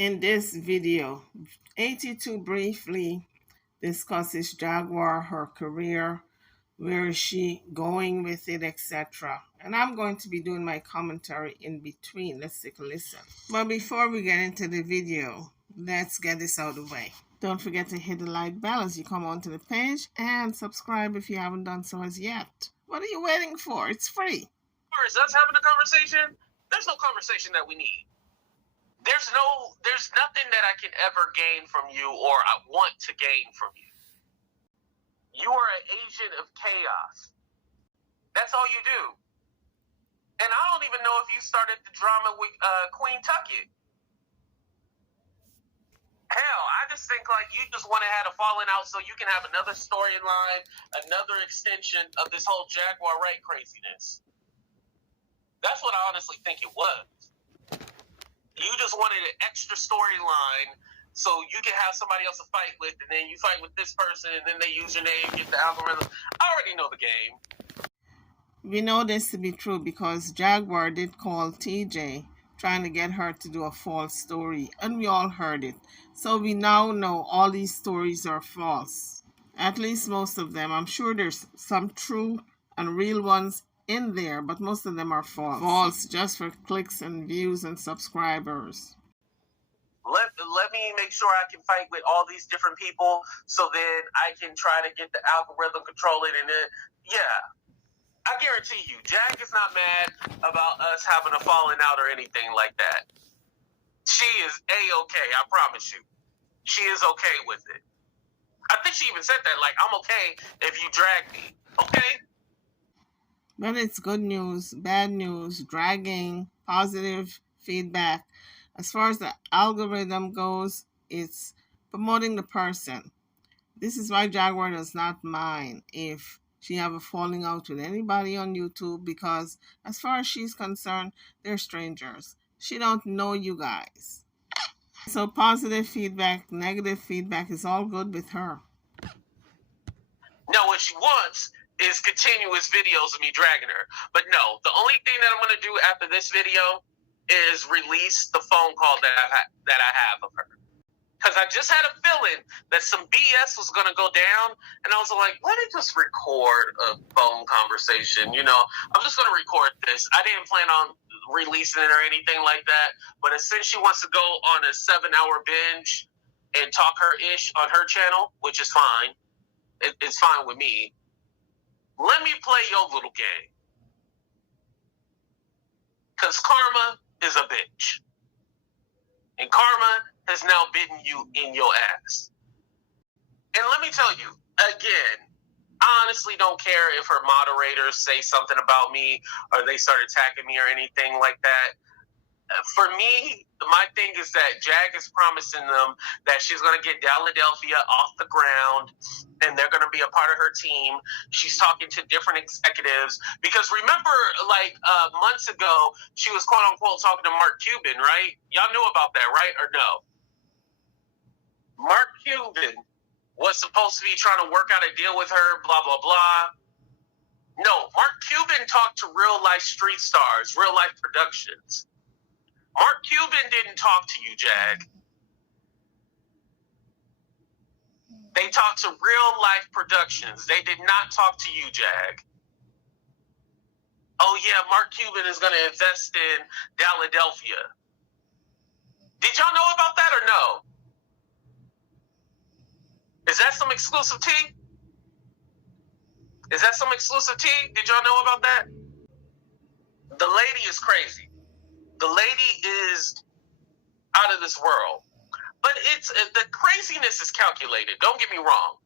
In this video, AT2 briefly discusses Jaguar, her career, where is she going with it, etc. And I'm going to be doing my commentary in between. Let's take a listen. But before we get into the video, let's get this out of the way. Don't forget to hit the like bell as you come onto the page and subscribe if you haven't done so as yet. What are you waiting for? It's free. As us having a conversation, there's no conversation that we need. There's nothing that I can ever gain from you or I want to gain from you. You are an agent of chaos. That's all you do. And I don't even know if you started the drama with Queen Tucket. Hell, I just think like you just want to have a falling out so you can have another storyline, another extension of this whole Jaguar Ray craziness. That's what I honestly think it was. You just wanted an extra storyline so you can have somebody else to fight with, and then you fight with this person, and then they use your name, get the algorithm. I already know the game. We know this to be true because Jaguar did call TJ, trying to get her to do a false story, and we all heard it. So we now know all these stories are false. At least most of them. I'm sure there's some true and real ones in there, but most of them are false. False just for clicks and views and subscribers. Let me make sure I can fight with all these different people so then I can try to get the algorithm controlling, and then, yeah. I guarantee you, Jag is not mad about us having a falling out or anything like that. She is A-okay, I promise you. She is okay with it. I think she even said that, like, I'm okay if you drag me, okay? But it's good news, bad news, dragging, positive feedback. As far as the algorithm goes, it's promoting the person. This is why Jaguar does not mind if she have a falling out with anybody on YouTube, because as far as she's concerned, they're strangers. She don't know you guys. So positive feedback, negative feedback is all good with her. No, what she wants is continuous videos of me dragging her. But no, the only thing that I'm going to do after this video is release the phone call that I have of her. Because I just had a feeling that some BS was going to go down, and I was like, let me just record a phone conversation. You know, I'm just going to record this. I didn't plan on releasing it or anything like that, but since she wants to go on a 7-hour binge and talk her ish on her channel, which is fine, it's fine with me, let me play your little game. Because karma is a bitch. And karma has now bitten you in your ass. And let me tell you, again, I honestly don't care if her moderators say something about me or they start attacking me or anything like that. For me, my thing is that Jag is promising them that she's going to get Philadelphia off the ground and they're going to be a part of her team. She's talking to different executives because remember, like months ago, she was quote unquote talking to Mark Cuban, right? Y'all knew about that, right? Or no? Mark Cuban was supposed to be trying to work out a deal with her, blah, blah, blah. No, Mark Cuban talked to real life street stars, real life productions. Mark Cuban didn't talk to you, Jag. They talked to real life productions. They did not talk to you, Jag. Oh yeah, Mark Cuban is going to invest in Philadelphia. Did y'all know about that or no? Is that some exclusive tea? Is that some exclusive tea? Did y'all know about that? The lady is crazy. The lady is out of this world. But the craziness is calculated. Don't get me wrong.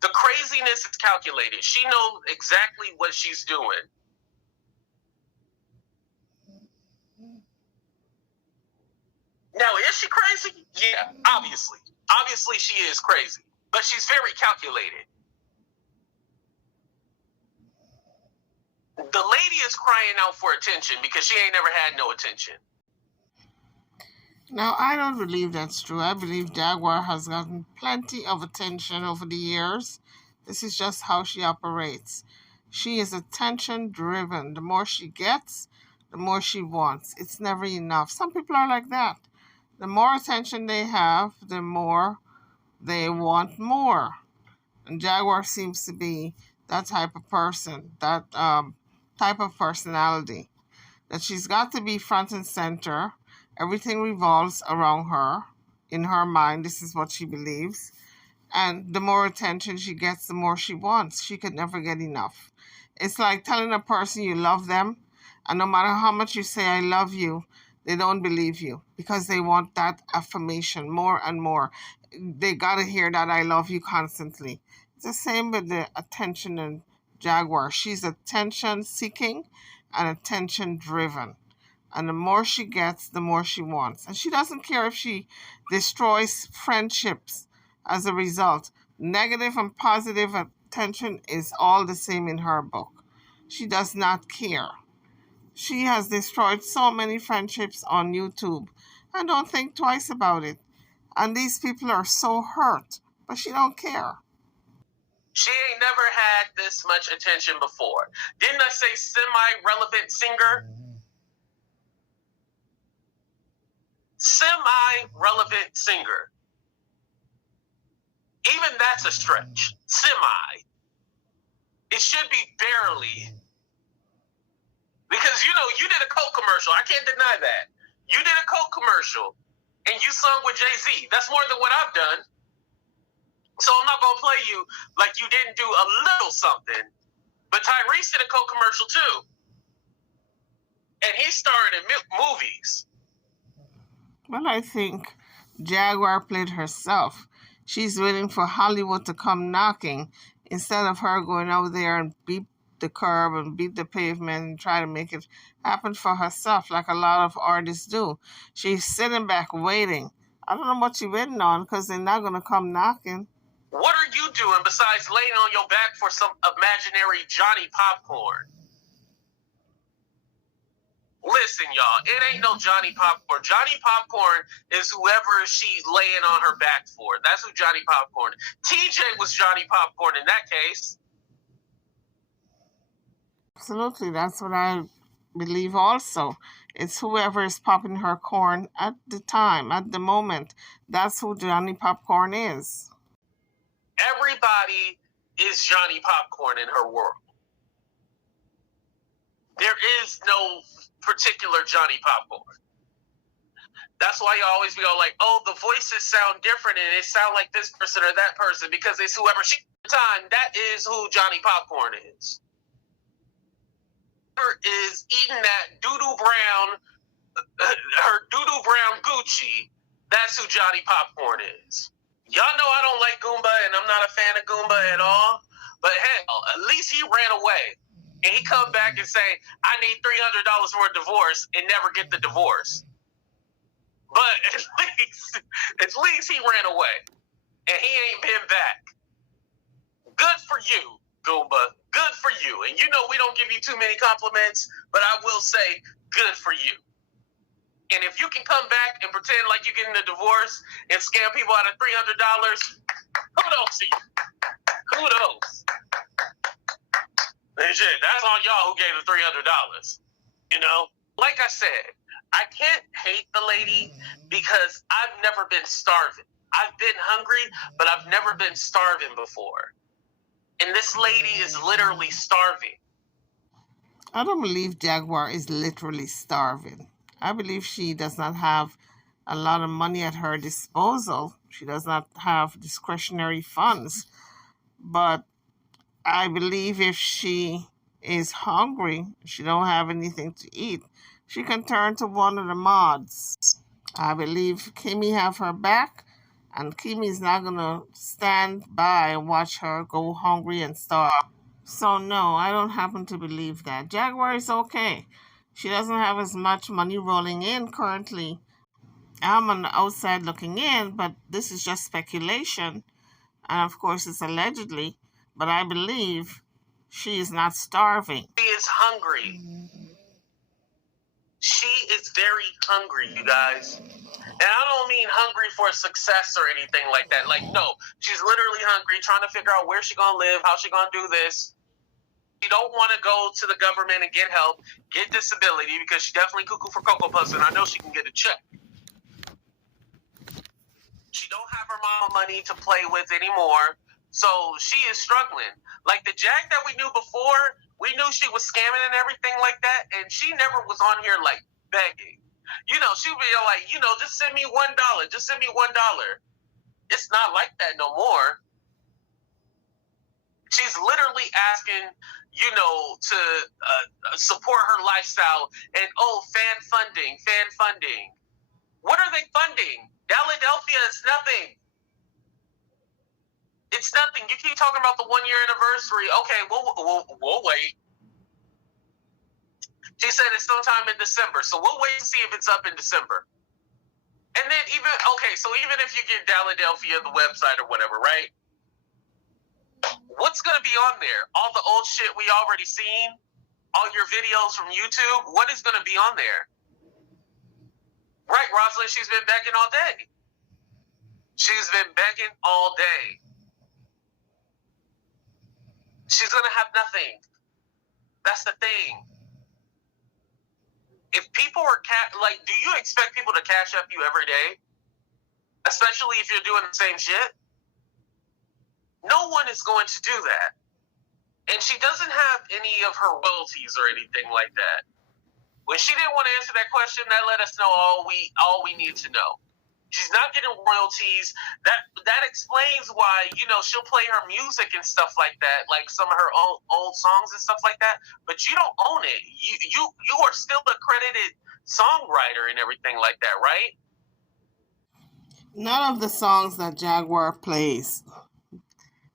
The craziness is calculated. She knows exactly what she's doing. Now, is she crazy? Yeah, obviously. Obviously, she is crazy. But she's very calculated. The lady is crying out for attention because she ain't never had no attention. Now, I don't believe that's true. I believe Jaguar has gotten plenty of attention over the years. This is just how she operates. She is attention-driven. The more she gets, the more she wants. It's never enough. Some people are like that. The more attention they have, the more they want more. And Jaguar seems to be that type of person, that type of personality, that she's got to be front and center. Everything revolves around her. In her mind, this is what she believes. And the more attention she gets, the more she wants. She could never get enough. It's like telling a person you love them, and no matter how much you say, I love you, they don't believe you because they want that affirmation more and more. They got to hear that I love you constantly. It's the same with the attention in Jaguar. She's attention seeking and attention driven. And the more she gets, the more she wants. And she doesn't care if she destroys friendships as a result. Negative and positive attention is all the same in her book. She does not care. She has destroyed so many friendships on YouTube and don't think twice about it. And these people are so hurt, but she don't care. She ain't never had this much attention before. Didn't I say semi-relevant singer? Semi-relevant singer. Even that's a stretch. Semi. It should be barely. Because, you did a Coke commercial. I can't deny that. You did a Coke commercial, and you sung with Jay-Z. That's more than what I've done. So I'm not going to play you like you didn't do a little something. But Tyrese did a Coke commercial, too. And he starred in movies. Well, I think Jaguar played herself. She's waiting for Hollywood to come knocking instead of her going out there and beat the curb and beat the pavement and try to make it happen for herself like a lot of artists do. She's sitting back waiting. I don't know what she's waiting on because they're not going to come knocking. What are you doing besides laying on your back for some imaginary Johnny Popcorn? Listen, y'all, it ain't no Johnny Popcorn. Johnny Popcorn is whoever she's laying on her back for. That's who Johnny Popcorn is. TJ was Johnny Popcorn in that case. Absolutely, that's what I believe also. It's whoever is popping her corn at the time, at the moment. That's who Johnny Popcorn is. Everybody is Johnny Popcorn in her world. There is no particular Johnny Popcorn. That's why you always be all like, oh, the voices sound different and it sound like this person or that person because it's whoever she time. That is who Johnny Popcorn is. Is eating that doo-doo brown, her doo-doo brown Gucci. That's who Johnny Popcorn is. Y'all know I don't like Goomba and I'm not a fan of Goomba at all. But hell, at least he ran away. And he come back and say, I need $300 for a divorce and never get the divorce. But at least he ran away. And he ain't been back. Good for you, Goomba. Good for you. And we don't give you too many compliments, but I will say, good for you. And if you can come back and pretend like you're getting a divorce and scam people out of $300, kudos to you. Kudos. And shit, that's on y'all who gave the $300. Like I said, I can't hate the lady because I've never been starving. I've been hungry, but I've never been starving before. And this lady is literally starving. I don't believe Jaguar is literally starving. I believe she does not have a lot of money at her disposal. She does not have discretionary funds. But I believe if she is hungry, she don't have anything to eat, she can turn to one of the mods. I believe Kimmy have her back, and Kimmy's not going to stand by and watch her go hungry and starve. So no, I don't happen to believe that. Jaguar is okay. She doesn't have as much money rolling in currently. I'm on the outside looking in, but this is just speculation. And of course it's allegedly, but I believe she is not starving. She is hungry. She is very hungry, you guys. And I don't mean hungry for success or anything like that. Like, no, she's literally hungry, trying to figure out where she's going to live, how she's going to do this. She don't want to go to the government and get help, get disability, because she definitely cuckoo for Cocoa Puffs, and I know she can get a check. her mama money to play with anymore. So she is struggling. Like the Jag that we knew before, we knew she was scamming and everything like that, and she never was on here like begging. She'd be like, just send me $1, just send me $1. It's not like that no more. She's literally asking, to support her lifestyle and fan funding, fan funding. What are they funding? Philadelphia is nothing. It's nothing. You keep talking about the 1-year anniversary. Okay, we'll wait. She said it's sometime in December, so we'll wait to see if it's up in December. And then so even if you get Philadelphia, the website or whatever, right? What's going to be on there? All the old shit we already seen? All your videos from YouTube? What is going to be on there? Right, Rosalind, she's been begging all day. She's been begging all day. She's going to have nothing. That's the thing. If people are do you expect people to cash up you every day? Especially if you're doing the same shit? No one is going to do that. And she doesn't have any of her royalties or anything like that. When she didn't want to answer that question, that let us know all we need to know. She's not getting royalties. That explains why, she'll play her music and stuff like that, like some of her old songs and stuff like that, but you don't own it. You are still a credited songwriter and everything like that, right? None of the songs that Jaguar plays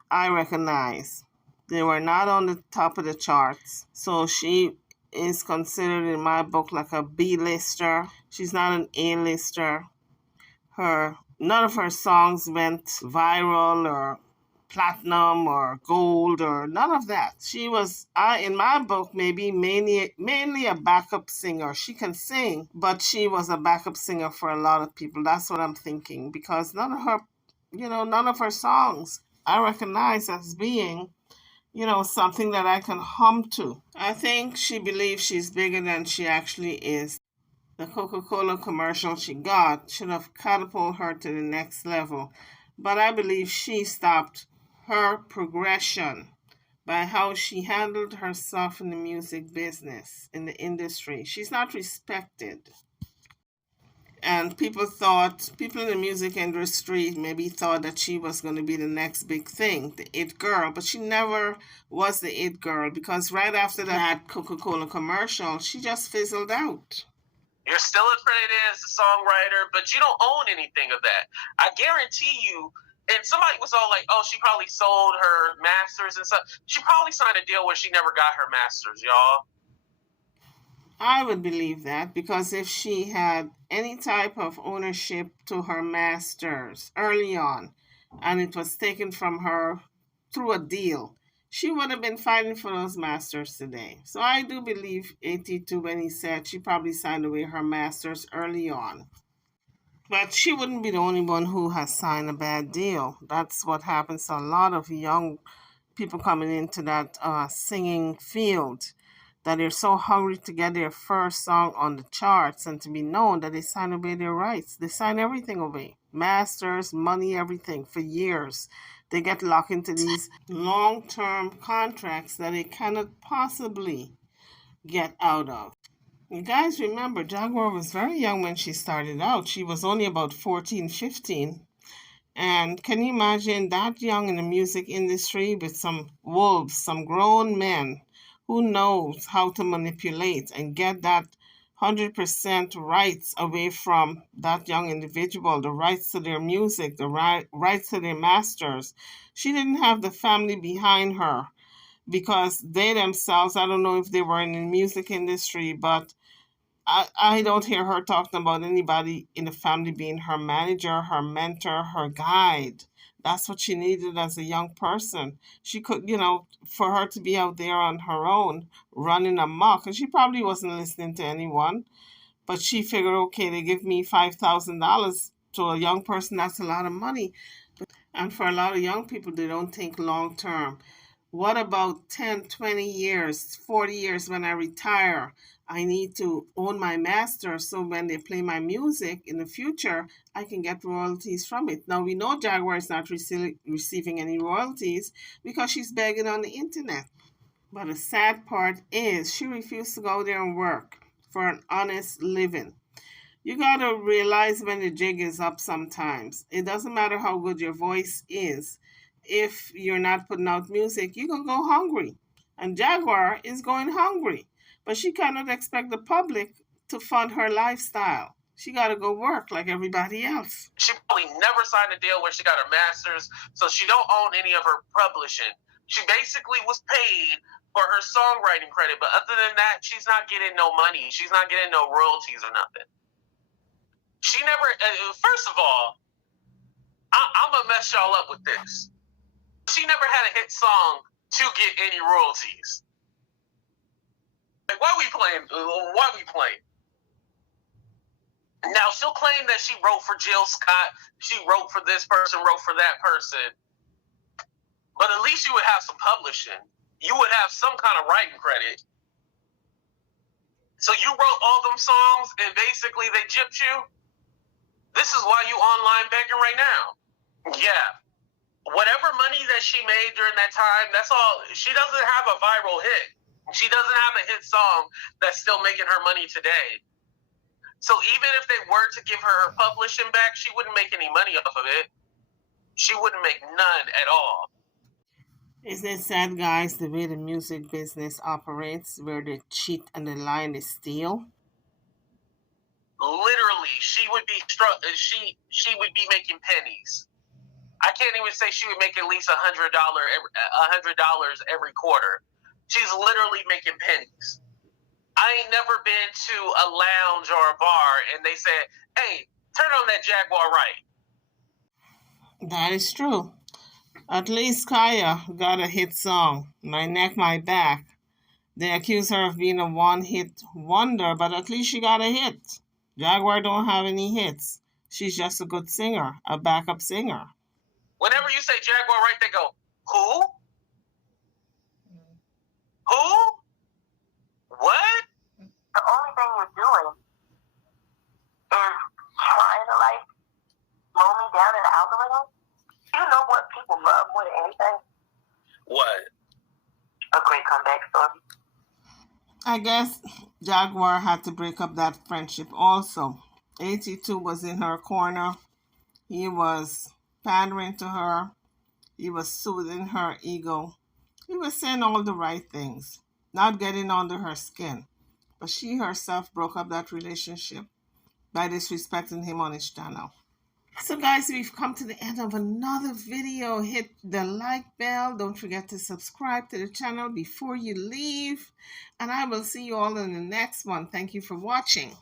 I recognize. They were not on the top of the charts. So she is considered in my book like a B-lister. She's not an A-lister. None of her songs went viral or platinum or gold or none of that. She was, in my book, maybe mainly a backup singer. She can sing, but she was a backup singer for a lot of people. That's what I'm thinking, because none of her songs I recognize as being, something that I can hum to. I think she believes she's bigger than she actually is. The Coca-Cola commercial she got should have catapulted her to the next level. But I believe she stopped her progression by how she handled herself in the music business, in the industry. She's not respected. And people in the music industry maybe thought that she was going to be the next big thing, the it girl, but she never was the it girl, because right after that Coca-Cola commercial, she just fizzled out. You're still accredited as a songwriter, but you don't own anything of that. I guarantee you, and somebody was all like, oh, she probably sold her masters and stuff. She probably signed a deal where she never got her masters, y'all. I would believe that, because if she had any type of ownership to her masters early on and it was taken from her through a deal, she would have been fighting for those masters today. So I do believe AT2 when he said she probably signed away her masters early on. But she wouldn't be the only one who has signed a bad deal. That's what happens to a lot of young people coming into that singing field, that they're so hungry to get their first song on the charts and to be known that they sign away their rights. They sign everything away. Masters, money, everything for years. They get locked into these long-term contracts that they cannot possibly get out of. You guys remember, Jaguar was very young when she started out. She was only about 14, 15. And can you imagine that young in the music industry with some wolves, some grown men who knows how to manipulate and get that 100% rights away from that young individual, the rights to their music, the rights to their masters. She didn't have the family behind her, because they themselves, I don't know if they were in the music industry, but I don't hear her talking about anybody in the family being her manager, her mentor, her guide. That's what she needed as a young person. She could, for her to be out there on her own, running amok, and she probably wasn't listening to anyone, but she figured, okay, they give me $5,000 to a young person, that's a lot of money. And for a lot of young people, they don't think long term. What about 10, 20 years, 40 years when I retire? I need to own my master so when they play my music in the future, I can get royalties from it. Now we know Jaguar is not receiving any royalties because she's begging on the internet. But the sad part is she refused to go there and work for an honest living. You gotta realize when the jig is up sometimes. It doesn't matter how good your voice is. If you're not putting out music, you're gonna go hungry. And Jaguar is going hungry. But she cannot expect the public to fund her lifestyle. She gotta go work like everybody else. She probably never signed a deal where she got her master's, so she don't own any of her publishing. She basically was paid for her songwriting credit, but other than that, she's not getting no money. She's not getting no royalties or nothing. She never, first of all, I'm going to mess y'all up with this. She never had a hit song to get any royalties. Like, why we playing? Now, she'll claim that she wrote for Jill Scott, she wrote for this person, wrote for that person. But at least you would have some publishing. You would have some kind of writing credit. So you wrote all them songs and basically they gypped you? This is why you online begging right now. Yeah. Whatever money that she made during that time, that's all. She doesn't have a viral hit. She doesn't have a hit song that's still making her money today. So even if they were to give her her publishing back, she wouldn't make any money off of it. She wouldn't make none at all. Isn't it sad, guys, the way the music business operates, where the cheat and the line is steal? Literally, she would be making pennies. I can't even say she would make at least $100 every quarter. She's literally making pennies. I ain't never been to a lounge or a bar and they said, "Hey, turn on that Jaguar right." That is true. At least Kaya got a hit song, My Neck, My Back. They accuse her of being a one-hit wonder, but at least she got a hit. Jaguar don't have any hits. She's just a good singer, a backup singer. Whenever you say Jaguar right, they go, "Who? Who? What?" The only thing you're doing is trying to like slow me down in the algorithm. You know what people love more than anything? What? A great comeback story. I guess Jaguar had to break up that friendship also. AT2 was in her corner. He was pandering to her. He was soothing her ego. He was saying all the right things, not getting under her skin. But she herself broke up that relationship by disrespecting him on his channel. So guys, we've come to the end of another video. Hit the like bell. Don't forget to subscribe to the channel before you leave. And I will see you all in the next one. Thank you for watching.